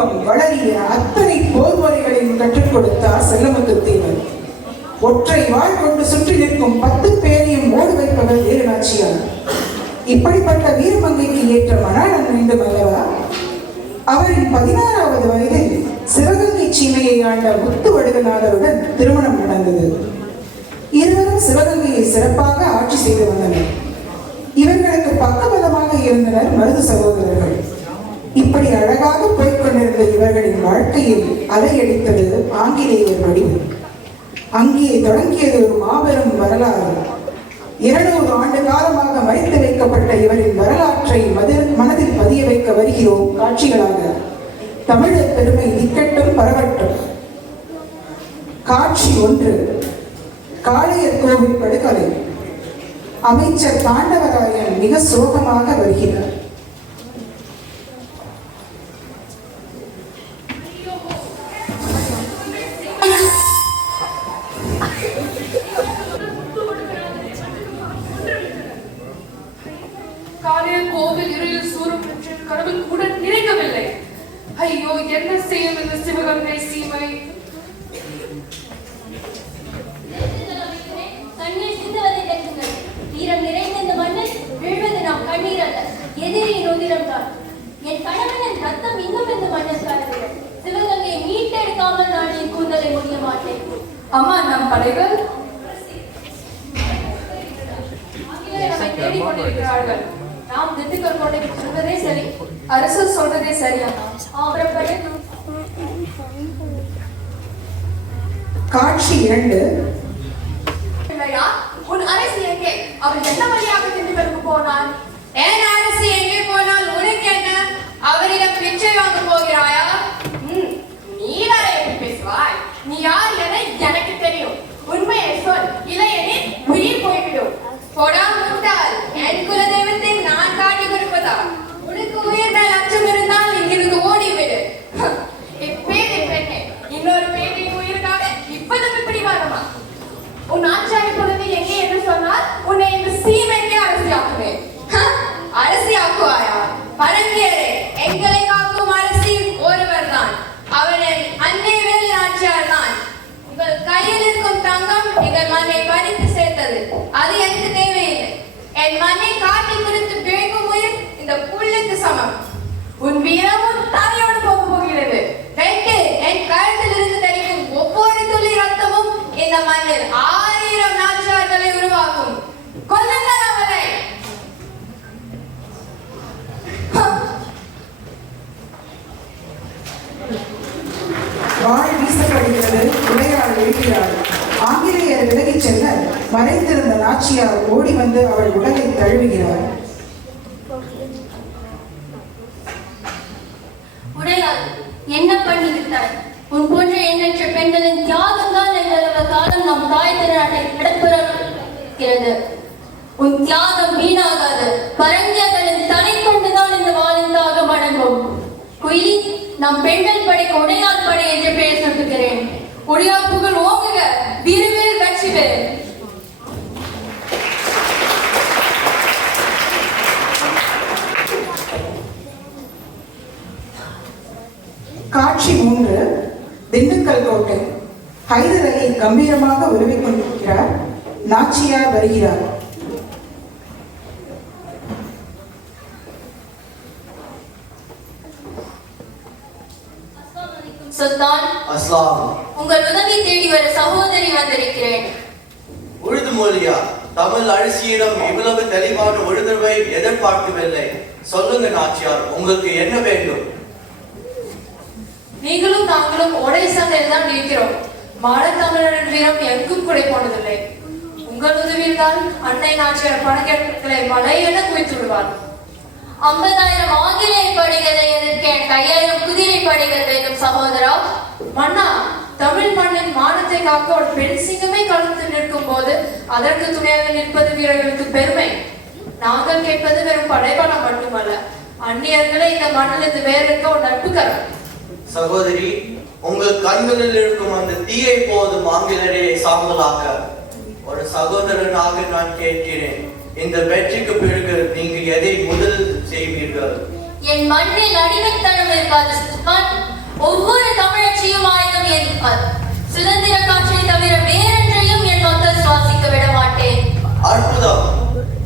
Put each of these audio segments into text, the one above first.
வில்வம் வளரிய அத்தனை போர் முறைகளையும் கற்றுக் கொடுத்தார் செல்லமுத்து தேவர். ஒற்றை வாழ் கொண்டு சுற்றி நிற்கும் 10 பேரையும் ஓடு வைப்பவர் வேறு நாச்சியார். இப்படிப்பட்ட வீரமங்கைக்கு ஏற்ற மணாளன் வேண்டும் அல்லவா? அவரின் 16வது வயதில் சிவகங்கை சீமையை ஆண்ட முத்து வடுகநாதருடன் திருமணம் நடந்தது. இருவரும் சிவகங்கையை சிறப்பாக ஆட்சி செய்து வந்தனர். இவர்களுக்கு பக்கபலமாக இருந்தனர் மருது சகோதரர்கள். இப்படி அழகாக போய்கொண்டிருந்த இவர்களின் வாழ்க்கையில் அலையடித்தது ஆங்கிலேயர் வடிவு. அங்கே தொடங்கியது ஒரு மாபெரும் வரலாறு. 200 ஆண்டு காலமாக மறைத்து வைக்கப்பட்ட இவரின் வரலாற்றை மனதில் பதிய வைக்க வருகிறோம் காட்சிகளாக. தமிழர் பெருமை நிக்கட்டும் பரவட்டும். காட்சி 1. காளையர் கோவில் படுகொலை. அமைச்சர் தாண்டவராயன் மிக சோகமாக வருகிறார். காளையர் கோவில் இருளில் சூரும் என்று கடவுள் கூட நினைக்கவில்லை. ஐயோ, என்ன செய்யும் இந்த சிவகங்கை சீமை? வீரம் நிறைந்த இந்த மண்ணில் விழுவது நாம் கண்ணீர் அல்ல, எதிரியின் உதிரம் தான். என் கணவனின் ரத்தம் இன்னும் இந்த மண்ணில் கலக்கிறது. சிவகங்கையை மீட்டெடுக்காமல் நான் என் கூந்தலை முடிய மாட்டேன். அம்மா, நம் படைகள் நம்மை தேடிக்கொண்டிருக்கிறார்கள். நாம் திண்டுக்கல் கோட்டை சொல்வதே சரி, அரசு சொல்வதே சரி. காட்சி 2. உன் அரசு எங்கே? அவர் என்ன வழியாக திண்டுக்கலுக்கு போனார்? ஏன் அரசு எங்கே போனால் உனக்கு என்ன? அவரிடம் பிச்சை வாங்க போகிறாயா? நீ வேற எப்படி பேசுவாய்? நீ யார் என எனக்கு தெரியும். உண்மையை சொல், இல்லையெனில் உயிர் போய்விடும். போடா முட்டாள், என் குலதெய்வத்தை நான் காட்டி கொடுப்பதா? உனக்கு உயிர் மேல் அச்சம் இருந்தால் இங்கிருந்து ஓடிவிடு. இப்பேதை பெண்ணே, இன்னொரு பேரின் உயிருக்காக இப்பதும் இப்படி வரமா? உன் ஆச்சாரிய குழந்தை எங்கே என்று சொன்னால் உன்னை இந்த சீமைக்கே அரசியாக்குவேன். அரசியாக்குவாயா? பரங்கியரே, எங்களை காக்கும் அரசி ஒருவர் தான். அவனை அன்னை வேலை ஆட்சியார் தான். உங்கள் கையில் இருக்கும் தங்கம் எங்கள் மண்ணை பறித்து சேர்த்தது. அது எனக்கு தேவையில்லை. என் மண்ணை காட்டி குறித்து பிழைக்கும் உயிர் இந்த புல்லுக்கு சமம். உன் வீரமும் தலையோடு போக போகிறது. வெட்டு, என் கழுத்தில் இருந்து தெரிக்கும் ஒவ்வொரு துளி ரத்தமும் இந்த மண்ணில் 1000 நாச்சியார்களை உருவாக்கும். கொல்லுங்கள் அவரை. வாழ் வீசப்படுகிறது. உடையாள் எழுகிறாள். ஆங்கிலேயர் விலகிச் செல்ல மறைந்திருந்த நாச்சியார் ஓடி வந்து அவள் உடலை தழுவுகிறார். உடையாள், என்ன பண்ணிவிட்டாய்? உன் போன்ற எண்ணற்ற பெண்களின் தியாகம் தான் எங்களது காலம் நம் தாய் திருநாட்டை நடப்புகிறது. உன் தியாகம் வீணாகாது. பரங்கியர்களின் தலை கொண்டுதான் இந்த வாளின் தாகம் அடங்கும். குயிலி, நம் பெண்கள் படைக்கு உடையாள் படை என்று பெயர் சொல்லுகிறேன். உடையாள் புகழ் ஓங்குக, விரைவில் வெற்றி பெறு. காட்சி 3. திண்டுக்கல் கோட்டை. ஹைதர் அலி கம்பீரமாக உருவிக் கொண்டிருக்கிறார். நாச்சியார் வருகிறார். சுல்தான், உங்கள் உதவி தேடி வர சகோதரி வந்திருக்கிறேன். உழுது மொழியா? தமிழ் அரசியிடம் இவ்வளவு தெளிவான உழுதுவை எதிர்பார்க்கவில்லை. சொல்லுங்க நாச்சியார், உங்களுக்கு என்ன வேண்டும்? நீங்களும் நாங்களும் ஒரே சந்தையில் தான் இருக்கிறோம். மாடத்தமிழரின் வீரம் எங்கும் குறை போனதில்லை. உங்கள் உதவியில் தான் அன்னை நாச்சியார் பணக்கெடுப்புகளை மலையென குவித்து விடுவார். 50,000 ஆங்கிலேய படைகளை எதிர்க்க 5000 குதிரை படைகள் வேண்டும் சகோதரா. மன்னா, தமிழ் மண்ணின் மானத்தை காக்க ஒரு பெண் சிங்கமே கலந்து நிற்கும் போது அதற்கு துணையாக நிற்பது வீரர்களுக்கு பெருமை. நாங்கள் கேட்பது வெறும் படைபலம் மட்டுமல்ல, அந்நியர்களை இந்த மண்ணிலிருந்து வேறுக்க ஒரு நட்பு கரம். சகோதரி, உங்கள் கண்களில் இருக்கும் அந்த தீயை போதும் ஆங்கிலேயரை சாம்பலாக. ஒரு சகோதரனாக நான் கேட்கிறேன், இந்த வெற்றிக்கு பிறகு நீங்க எதை முதல் செய்வீர்கள்? என் மண்ணில் அடிமைத்தனம் இருக்காது சுல்தான். ஒவ்வொரு தமிழச்சியும் ஆயுதம் ஏற்பார். சுதந்திர காற்றை தவிர வேறொன்றையும் என் மக்கள் சுவாசிக்க விட மாட்டேன். அற்புதம்.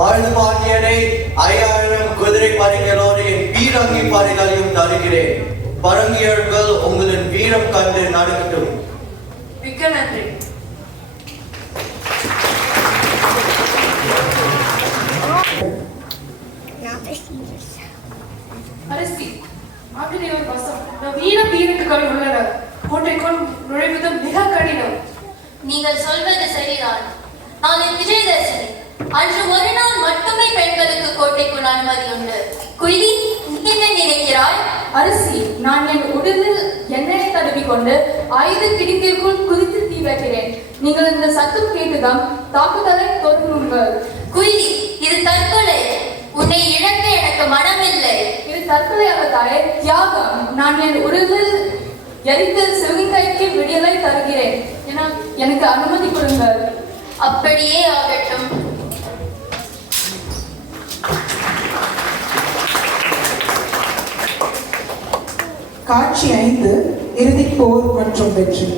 மருது பாண்டியனை 5000 குதிரை படைகளோடு என் பீரங்கி படைகளையும் தருகிறேன். பரங்கியர்கள் உங்களின் வீரம் கண்டு நடக்கட்டும். மிக்க நன்றி. அரசி, ஆஞ்சநேயர் வசம் நவீன பீரங்குகள் உள்ளனர். கோட்டைக்குள் நுழைவது மிக கடினம். நீங்கள் சொல்வது சரிதான். நான் என் விஜயதர்ஷினி. அன்று ஒரு நாள் மட்டுமே பெண்களுக்கு கோட்டைக்குள் அனுமதி உண்டு. குயிலி, நீ என்ன நினைக்கிறாய்? அரசி, நான் என் உடலில் எண்ணெயை தடவி கொண்டு ஆயுத கிடங்கிற்குள் குதித்து தீ வைக்கிறேன். நீங்கள் இந்த சத்தம் கேட்டுதான் தாக்குதலை தொடங்குங்கள். குயிலி, இது தற்கொலை. உன்னை இழக்க எனக்கு மனமில்லை. இது தற்கொலை அவதாயே, தியாகம். நான் என் உடலில் எரித்து சிவகங்கைக்கு விடியலை தருகிறேன். எனக்கு அனுமதி கொடுங்கள். அப்படியே ஆகட்டும். காட்சி 5 இறுதிப் போர் மற்றும் வெற்றி.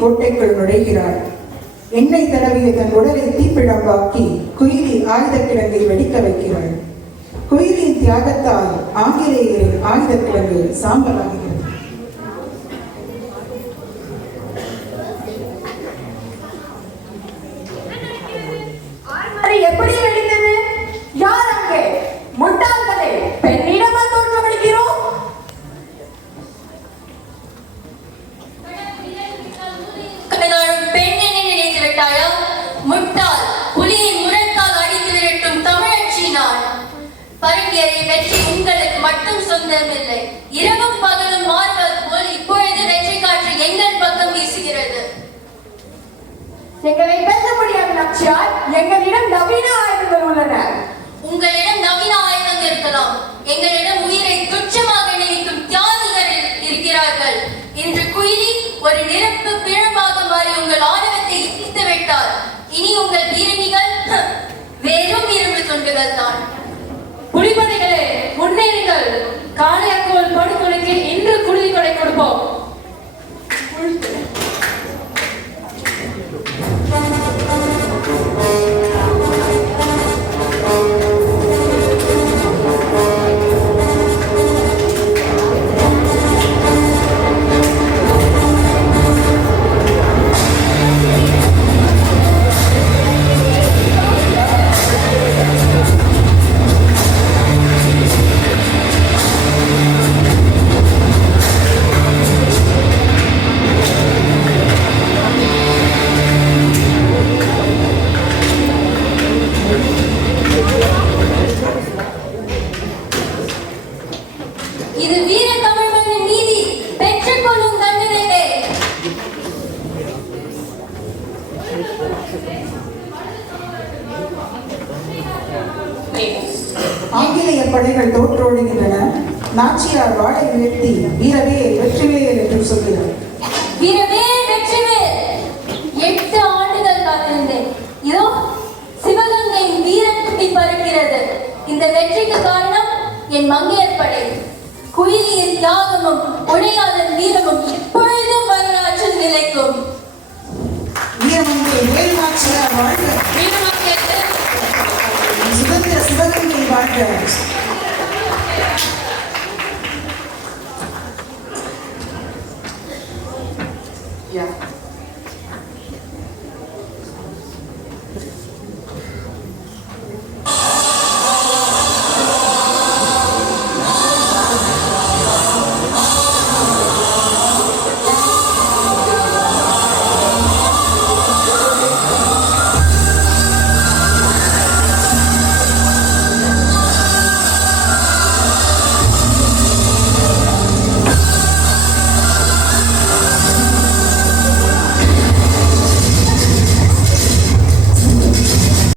கோட்டைக்குள் நுழைகிறார். எண்ணெய் தடவிய தன் உடலை தீப்பிழம்பாக்கி குயிலி ஆயுத கிடங்கை வெடிக்க வைக்கிறாள். குயிலியின் தியாகத்தால் ஆங்கிலேயரின் ஆயுத கிடங்கு சாம்பலாகிறது. எப்படி வெடித்தது? யார் அங்கே? முட்டாள்களே, பெண்ணிடமா தோற்றமளிக்கிறோம்? பெண் என்ன நினைத்து விட்டாயா? முட்டாள், புலியை முரட்டால் அடித்து விரட்டும் தமிழச்சி நான். பரங்கியரை வெற்றி உங்களுக்கு மட்டும் சொந்தமில்லை. இரவும் பகலும் மாறுவது போல் இப்பொழுது வெற்றி காற்று எங்கள் பக்கம் வீசுகிறது. எங்களை வெல்ல முடியாது நச்சியார். எங்களிடம் நவீன ஆயுதங்கள் உள்ளன. உங்களிடம் நவீன ஆயுதங்கள் இருக்கலாம். எங்களிடம் உயிரை துச்சமாக நினைக்கும் தியாகிகள் இருக்கிறார்கள். இன்று குயிலி ஒரு நிரப்பு பிழம்பாக மாறி உங்கள் ஆணவத்தை இடித்து விட்டார். இனி உங்கள் வீரணிகள் வெறும் இரும்பு துண்டுகள் தான். புலிபதிகளே, முன்னேறுங்கள். காளையக்கோள் படுகொலைக்கு இன்று குருதி கொடை கொடுப்போம். படைகள் தோற்றோடுகின்றன. நாச்சியார் வாளை உயர்த்தி வீரவே வெற்றிவேல் என்று சொல்கிறார். வீரவேல் வெற்றிவேல். 8 ஆண்டுகள் காத்திருந்தேன். இதோ சிவகங்கையின் வீரக்குட்டி பறக்கிறது. இந்த வெற்றிக்கு காரணம் என் மங்கையர் படை. குயிலியின் தியாகமும் உடையாளன் வீரமும் எப்பொழுதும் வரலாற்றில் நிலைக்கும். வீரமங்கை வேலு நாச்சியார் வாழ்க. சுதந்திர சிவகங்கை வாழ்க. Yeah.